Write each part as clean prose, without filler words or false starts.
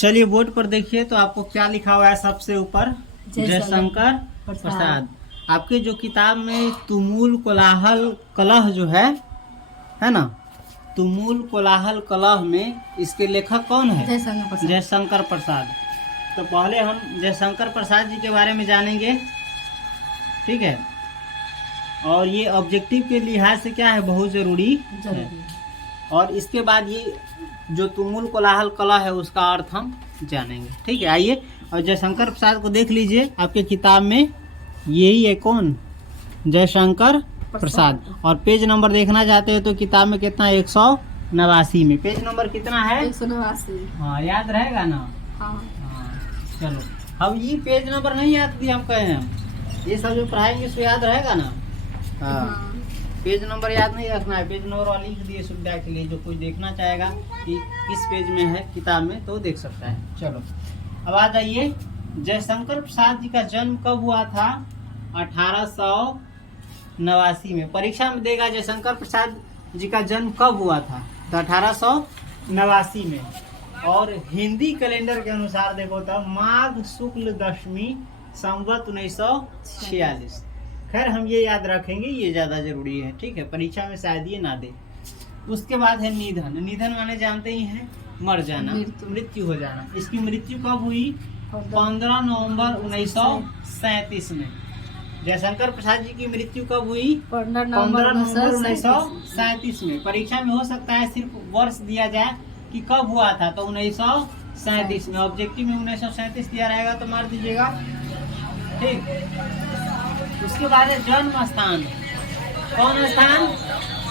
चलिए बोर्ड पर देखिए तो आपको क्या लिखा हुआ है सबसे ऊपर, जयशंकर प्रसाद। आपके जो किताब में तुमुल कोलाहल कलह जो है ना, तुमुल कोलाहल कलह में इसके लेखक कौन है? जयशंकर प्रसाद। तो पहले हम जयशंकर प्रसाद जी के बारे में जानेंगे, ठीक है। और ये ऑब्जेक्टिव के लिहाज से क्या है, बहुत जरूरी है। और इसके बाद ये जो तुमुल कोलाहल कला है उसका अर्थ हम जानेंगे, ठीक है। आइए और जयशंकर प्रसाद को देख लीजिए, आपके किताब में यही है, कौन? जयशंकर प्रसाद। और पेज नंबर देखना चाहते हैं तो किताब में कितना, 189 में। पेज नंबर कितना है? 189। हाँ, याद रहेगा ना? हाँ। चलो, अब ये पेज नंबर नहीं याद किया हम कहे हैं, ये सब जो पढ़ाएंगे उसको याद रहेगा ना? हाँ। पेज नंबर याद नहीं रखना है, पेज नंबर वाला लिख दिए सुविधा के लिए, जो कोई देखना चाहेगा कि किस पेज में है किताब में तो देख सकता है। चलो अब आ जाइए, जयशंकर प्रसाद जी का जन्म कब हुआ था? 1889 में। परीक्षा में देगा जयशंकर प्रसाद जी का जन्म कब हुआ था, तो 1889 में। और हिंदी कैलेंडर के अनुसार देखो तो माघ शुक्ल दशमी संवत 1946। खैर हम ये याद रखेंगे, ये ज्यादा जरूरी है, ठीक है। परीक्षा में शायद ये ना दे। उसके बाद है निधन। निधन माने जानते ही हैं, मर जाना, मृत्यु हो जाना। इसकी मृत्यु कब हुई? 15 नवंबर 1937 में। जयशंकर प्रसाद जी की मृत्यु कब हुई? 15 नवंबर 1937 में। परीक्षा में हो सकता है सिर्फ वर्ष दिया जाए कि कब हुआ था, तो 1937 में। ऑब्जेक्टिव में 1937 दिया रहेगा तो मार दीजिएगा, ठीक। उसके बाद है जन्म स्थान। कौन स्थान?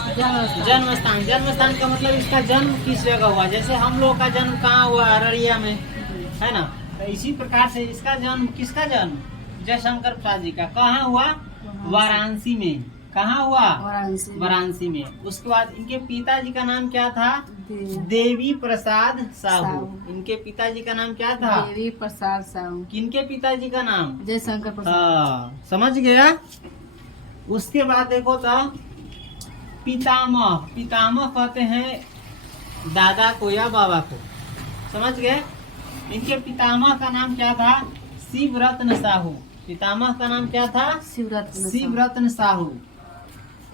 जन्म स्थान। जन्म स्थान का मतलब इसका जन्म किस जगह हुआ। जैसे हम लोग का जन्म कहाँ हुआ? अररिया में, है ना? तो इसी प्रकार से इसका जन्म, किसका जन्म? जयशंकर प्रसाद जी का। कहाँ हुआ? वाराणसी में। कहाँ हुआ? वाराणसी में। उसके बाद इनके पिताजी का नाम क्या था? देवी प्रसाद साहू। इनके पिताजी का नाम क्या था? देवी प्रसाद साहू। किनके पिताजी का नाम? जयशंकर प्रसाद। हाँ, समझ गया। उसके बाद देखो तो पितामह। पितामह कहते हैं दादा को या बाबा को, समझ गए। इनके पितामह का नाम क्या था? शिवरत्न साहू। पितामह का नाम क्या था? शिवरत्न साहू।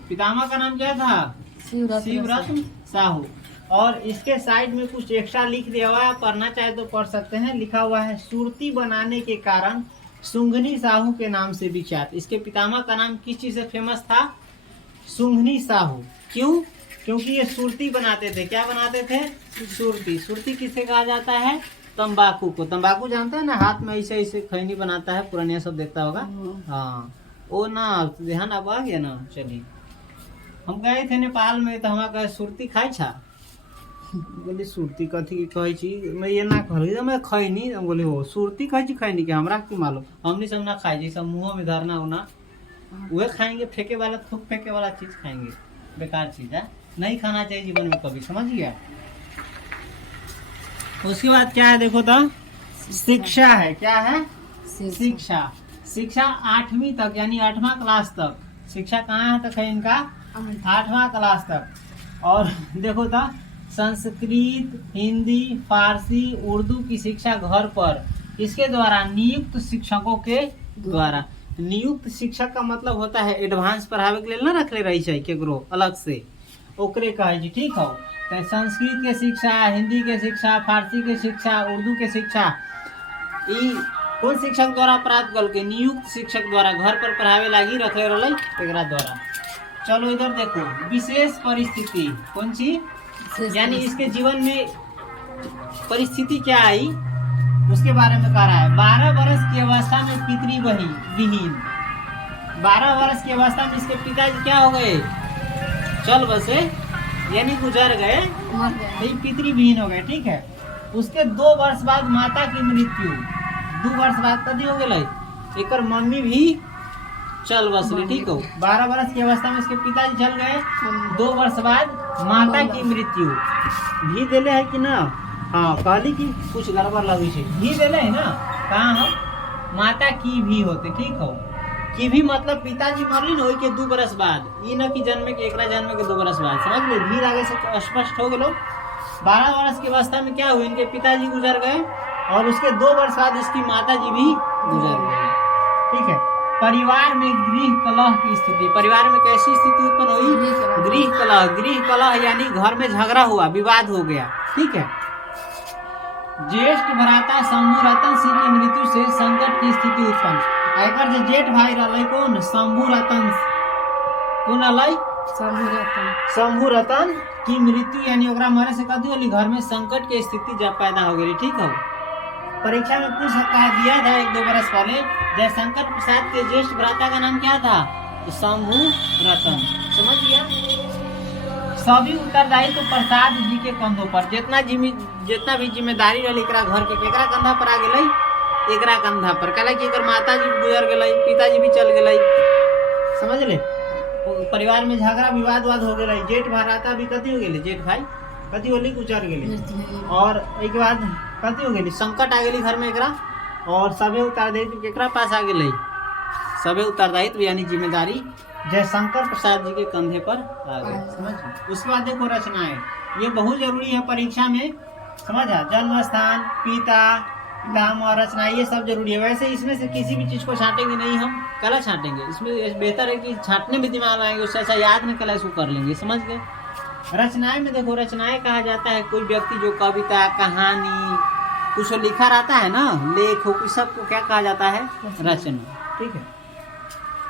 पितामह का नाम क्या था? शिवरत्न साहू। और इसके साइड में कुछ एक्स्ट्रा लिख दिया हुआ है, पढ़ना चाहे तो पढ़ सकते हैं। लिखा हुआ है सुरती बनाने के कारण सुंघनी साहू के नाम से विख्यात। इसके पितामह का नाम किस चीज से फेमस था? सुंघनी साहू। क्यों? क्योंकि ये सुरती बनाते थे। क्या बनाते थे? सुरती। सुरती किसे कहा जाता है? तंबाकू को। तंबाकू जानते हैं ना, हाथ में ऐसे ऐसे खैनी बनाता है, पुरानिया सब देखता होगा। हाँ, वो ना ध्यान अब आ गया ना। चलिए, हम गए थे नेपाल में तो हमारा कहे सुरती खाई छा। बोले सुरती कथी के कहे छी, मैं ये ना कहली, मैं खैनी। बोले हो सुरती कहे छी, खैनी के हमरा की मालूम, हमने सब ना खाई। जैसा मुंह में धरना होना वह खाएंगे, फेंके वाला, थूक फेंके वाला चीज खाएंगे, बेकार चीज है, नहीं खाना चाहिए जीवन में कभी, समझ गया। उसके बाद क्या है देखो तो शिक्षा है। क्या है? शिक्षा। शिक्षा 8वीं तक, यानी 8वां क्लास तक। शिक्षा कहाँ तक है इनका? 8वां क्लास तक। और देखो तो संस्कृत, हिंदी, फारसी, उर्दू की शिक्षा घर पर इसके द्वारा नियुक्त शिक्षकों के द्वारा। नियुक्त शिक्षक का मतलब होता है एडवांस पढ़ावे के लिए ना रखले रही है केकरो अलग से, ओकरे कहे जी, ठीक हो। तो संस्कृत के शिक्षा, हिंदी के शिक्षा, फारसी के शिक्षा, उर्दू के शिक्षा, ई कौन शिक्षक द्वारा प्राप्त कल के? नियुक्त शिक्षक द्वारा घर पर पढ़ावे लागी रखले रही एकरा द्वारा। चलो इधर देखो, विशेष परिस्थिति। कौन सी? यानी इसके जीवन में परिस्थिति क्या आई उसके बारे में कह रहा है। 12 वर्ष की अवस्था में पितृविहीन। 12 वर्ष की अवस्था में इसके पिताजी क्या हो गए? चल बसे, यानी गुजर गए, पितृविहीन हो गए, ठीक है। उसके 2 वर्ष बाद माता की मृत्यु। 2 वर्ष बाद कभी हो गए एक मम्मी भी चल बसली, ठीक हो। 12 वर्ष की अवस्था में इसके पिताजी चल गए। 2 वर्ष बाद माता की मृत्यु। घी देले है कि ना? हाँ, कहली कि कुछ गड़बड़ लगी है, घी देले है ना। कहाँ हम? माता की भी होते, ठीक हो। की भी मतलब पिताजी मरली न के 2 बरस बाद, ये न कि जन्मे के, एकरा जन्मे के 2 बरस बाद, समझ लो। धीर आगे से स्पष्ट हो गए। 12 वर्ष की अवस्था में क्या हुआ, इनके पिताजी गुजर गए और उसके 2 वर्ष बाद इसकी माता जी भी गुजर गई। ठीक है। परिवार में गृह कलह की स्थिति, परिवार में कैसी स्थिति उत्पन्न हुई, गृह कलह। गृह कलह यानी घर में झगड़ा हुआ, विवाद हो गया। ठीक है। ज्येष्ठ भ्राता शंभु रतन सिंह की मृत्यु से संकट की स्थिति उत्पन्न। एकर जे जेठ भाई रहले कौन, शंभु रतन, कौन रहले, शंभु रतन की मृत्यु यानी ओकरा मरे से कथी होली, घर में संकट की स्थिति जब पैदा हो गई। ठीक है। परीक्षा में पूछ सकता है, दिया था 1-2 बरस पहले, जयशंकर प्रसाद के ज्येष्ठ भ्राता का नाम क्या था, तो शंभु रतन। समझ गया। सभी उत्तरदायित्व तो प्रसाद जी के कंधों पर, जितना भी जिम्मेदारी रही एकरा घर के केकरा कंधा पर आ गई, एकरा कंधा पर। कहला कि एकर माता जी गुजर गई, पिताजी भी चल गए। समझ ले। परिवार में झगड़ा विवाद हो गए, जेठ भ्राता भी कथी हो गए, जेठ भाई कथी होली, गुजर गए। और एक बाद कथी हो गई, संकट आ गई घर में एकरा, और सबे उत्तरदायित्व केकरा पास आ गई, सबे उत्तरदायित्व यानी जिम्मेदारी जयशंकर प्रसाद जी के कंधे पर आ गई। समझ। उसके बाद देखो रचनाएं, ये बहुत जरूरी है परीक्षा में। समझा। जन्म स्थान, पिता, नाम और रचना, ये सब जरूरी है। वैसे इसमें से किसी भी चीज को छांटेंगे नहीं हम, कला छांटेंगे। इसमें बेहतर है कि छांटने में दिमाग लगाएंगे, उससे अच्छा याद में कला इसको कर लेंगे। समझ गए। रचनाएं में देखो, रचनाएं कहा जाता है कोई व्यक्ति जो कविता, कहानी कुछ लिखा रहता है ना, लेख हो, सबको क्या कहा जाता है, रचना। ठीक है।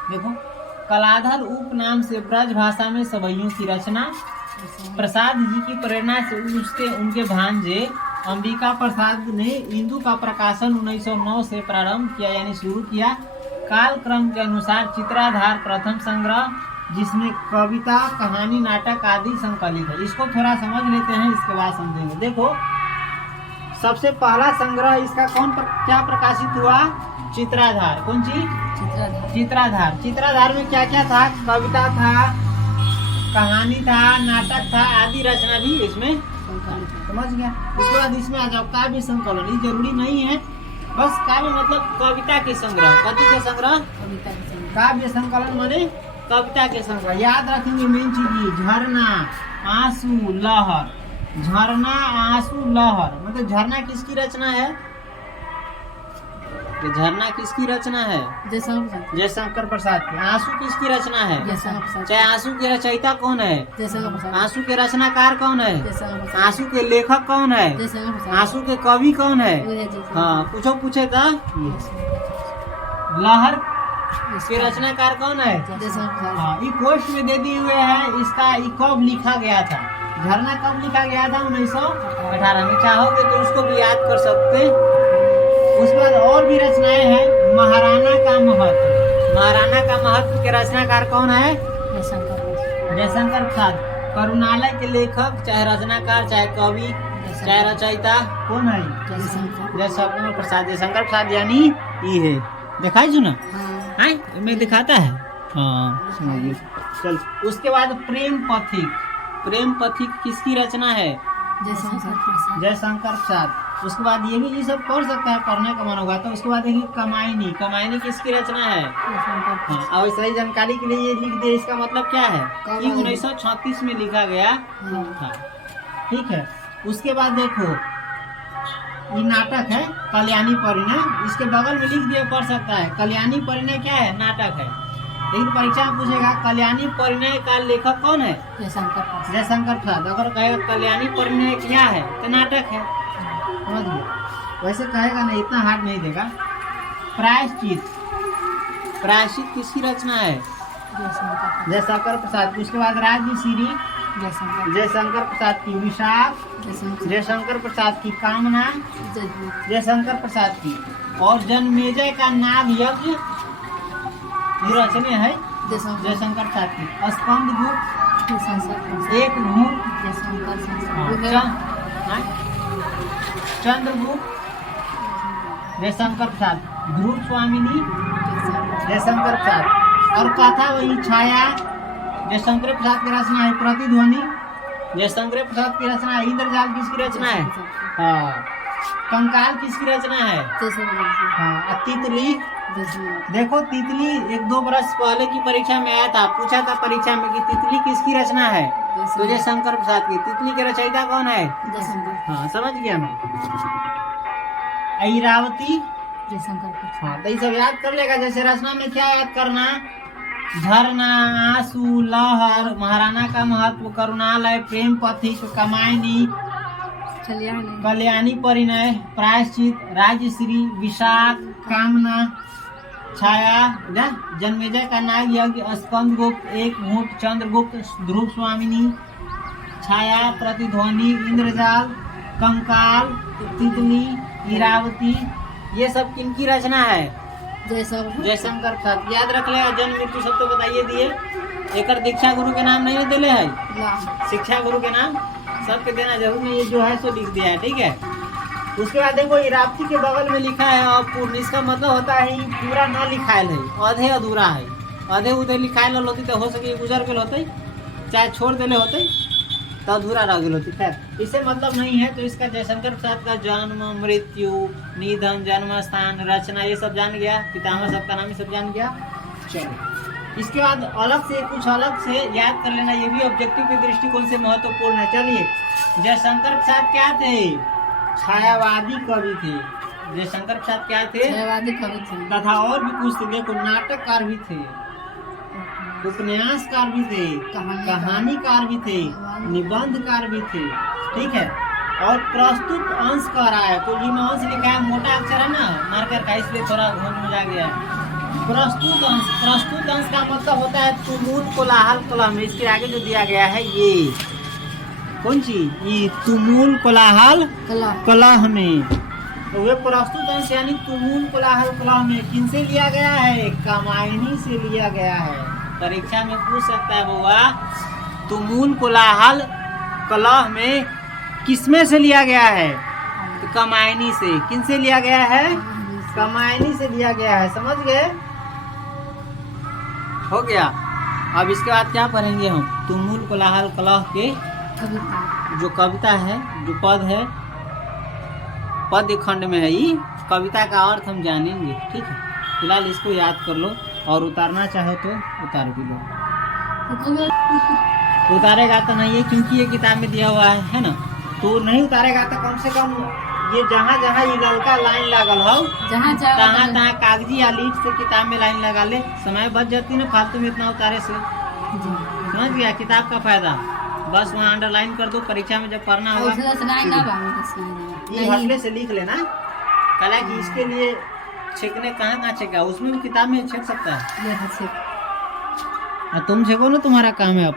देखो, कलाधर उपनाम से ब्रज भाषा में सवैयों की रचना। प्रसाद जी की प्रेरणा से उनके भांजे अंबिका प्रसाद ने इंदु का प्रकाशन 1909 से प्रारंभ किया यानी शुरू किया। कालक्रम के अनुसार चित्राधार प्रथम संग्रह, जिसमें कविता, कहानी, नाटक आदि संकलित है। इसको थोड़ा समझ लेते हैं, इसके बाद समझेंगे। देखो, सबसे पहला संग्रह इसका क्या प्रकाशित हुआ, चित्राधार। कौन चीज, चित्राधार। चित्राधार में क्या क्या था, कविता था, कहानी था, नाटक था, आदि रचना भी इसमें। समझ गया। उसके बाद इसमें आ जाओ काव्य संकलन। ये जरूरी नहीं है, बस काव्य मतलब कविता के संग्रह। कथी के संग्रह, काव्य संकलन माने कविता के संग्रह। याद रखेंगे मेन चीज ये, झरना, आंसू, लहर। झरना, आंसू, लहर मतलब झरना किसकी रचना है, झरना किसकी रचना है, जयशंकर प्रसाद की। आंसू किसकी रचना है, चाहे आंसू के रचयिता कौन है, आंसू के रचनाकार कौन है, आंसू के लेखक कौन है, आंसू के कवि कौन है। हाँ, पूछे था। लहर के रचनाकार कौन है। हाँ, ये पोस्ट में दे दिए हुए है। इसका कब लिखा गया था, झरना कब लिखा गया था, 1918 में। चाहोगे तो उसको भी याद कर सकते। उसके बाद और भी रचनाएं हैं। महाराणा का महत्व, महाराणा का महत्व के रचनाकार कौन है, जयशंकर प्रसाद। करुणालय के लेखक, चाहे रचनाकार, चाहे कवि, चाहे रचयिता कौन है, जयशंकर प्रसाद। जयशंकर प्रसाद यानी ये है, दिखाई सुना मैं दिखाता है। हाँ, समझिए। चल, उसके बाद प्रेम पथिक। प्रेम पथिक किसकी रचना है, जयशंकर प्रसाद। उसके बाद ये भी ये सब पढ़ सकता है, पढ़ने का मन होगा तो। उसके बाद देखिए कमायनी, कमायनी किसकी रचना है। हाँ, और सही जानकारी के लिए ये लिख दे, इसका मतलब क्या है कि 1936 में लिखा गया। हाँ, ठीक है। उसके बाद देखो, ये नाटक है कल्याणी परिणय, इसके बगल में लिख दिया, पढ़ सकता है। कल्याणी परिणय क्या है, नाटक है। लेकिन परीक्षा में पूछेगा कल्याणी परिणय का लेखक कौन है, जयशंकर प्रसाद। अगर कहेगा कल्याणी परिणय क्या है तो नाटक है, समझ गया। वैसे कहेगा नहीं, इतना हार्ड नहीं देगा। प्रायश्चित, प्रायश्चित किसकी रचना है, जयशंकर प्रसाद। उसके बाद राज्य श्री, जयशंकर प्रसाद की। विशाख, जयशंकर प्रसाद की। कामना, जयशंकर प्रसाद की। और जन्मेजय का नाग यज्ञ रचने है जयशंकर प्रसाद की। स्कंद गुप्त, एक भूत, चंद्रगुप्त, जयशंकर प्रसाद। ध्रुव स्वामिनी, जयशंकर प्रसाद। और कथा वही छाया, जयशंकर प्रसाद की रचना है। प्रतिध्वनि, जयशंकर प्रसाद की रचना है। इंद्रजाल किसकी रचना है, हाँ। कंकाल किसकी रचना है, हाँ। तितली, देखो तितली 1-2 बरस पहले की परीक्षा में आया था, पूछा था परीक्षा में कि तितली किसकी रचना है, तुझे शंकर प्रसाद की। तितली के रचयिता कौन है? जयशंकर। हाँ समझ गया मैं। ऐरावती। जयशंकर। हाँ तो ये सब याद कर लेगा। जैसे रचना में क्या याद करना? झरना, आंसू, लहर, महाराणा का महत्व, करुणालय, प्रेम पथिक, कमायनी, कल्याणी, परिणय, प्रायश्चित, राजश्री, विशाख, कामना, छाया, जन्मेजय का नाग यज्ञ, स्कंद गुप्त, एक मुहूर्त, चंद्रगुप्त, ध्रुव स्वामिनी, छाया, प्रतिध्वनि, इंद्रजाल, कंकाल, तितली, इरावती, ये सब किनकी रचना है? जयशंकर प्रसाद। याद रख ले। जन्म मृत्यु सब तो बताइए दिए। एक दीक्षा गुरु के नाम नहीं दिले है, शिक्षा गुरु के नाम सबके देना जरूर नहीं। ये जो है सो लिख दिया है, ठीक है। उसके बाद देखो इरावती के बगल में लिखा है अपूर्ण। इसका मतलब होता है पूरा न लिखायल है, आधे अधूरा है। आधे उधे लिखायल होती तो हो सके गुजर गए होते, चाहे छोड़ देले होते तो अधूरा रह गए होती। खैर इससे मतलब नहीं है। तो इसका जयशंकर प्रसाद का जन्म, मृत्यु, निधन, जन्म स्थान, रचना ये सब जान गया। पितामह सबका नाम ये सब जान गया। चलो इसके बाद अलग से कुछ अलग से याद कर लेना। ये भी ऑब्जेक्टिव के दृष्टिकोण से महत्वपूर्ण है। चलिए, जयशंकर प्रसाद क्या थे? छायावादी कवि थे। जयशंकर प्रसाद क्या थे? छायावादी कवि थे। तथा और भी कुछ थे। देखो नाटककार भी थे, उपन्यासकार भी थे, कहानीकार भी थे, निबंधकार भी थे, ठीक है। और प्रस्तुत अंश कह रहा है, तो जिन अंश लिखा है मोटा अक्षर है ना मार्कर का, इसलिए थोड़ा घूम जा गया है। प्रस्तुत अंश, प्रस्तुत अंश का मतलब होता है तुमुल कोलाहल कलह। इसके आगे जो दिया गया है ये कौन चीज? ये तुमुल कोलाहल कलह में। तो वे प्रस्तुत अंश यानी तुमुल कोलाहल कलह में किनसे लिया गया है? कमायनी से लिया गया है। परीक्षा में पूछ सकता है बुआ, तुमुल कोलाहल कलह में किसमें से लिया गया है? तो कमायनी से। किनसे लिया गया है? कमायनी से लिया गया है। समझ गए? हो गया। अब इसके बाद क्या पढ़ेंगे हम? तुमुल कोलाहल कलह के जो कविता है, जो पद है, पद्य खंड में है। ये कविता का अर्थ हम जानेंगे, ठीक है। फिलहाल इसको याद कर लो और उतारना चाहो तो उतार भी लो। उतारेगा तो नहीं है क्योंकि ये किताब में दिया हुआ है ना। तो नहीं उतारेगा तो कम से कम ये जहाँ जहाँ ये ललका लाइन लागल हो, तहाँ तहाँ कागजी या लीड से किताब में लाइन लगा ले। समय बच जाती ना फालतू में इतना उतारे से। समझ गया किताब का फायदा? बस वहाँ अंडरलाइन कर दो। परीक्षा में जब पढ़ना होगा ये हल्के से लिख लेना। कला कि इसके लिए छेकने कहाँ छेका, उसमें भी किताब में छेक सकता है। तुम छेको ना, तुम्हारा काम है।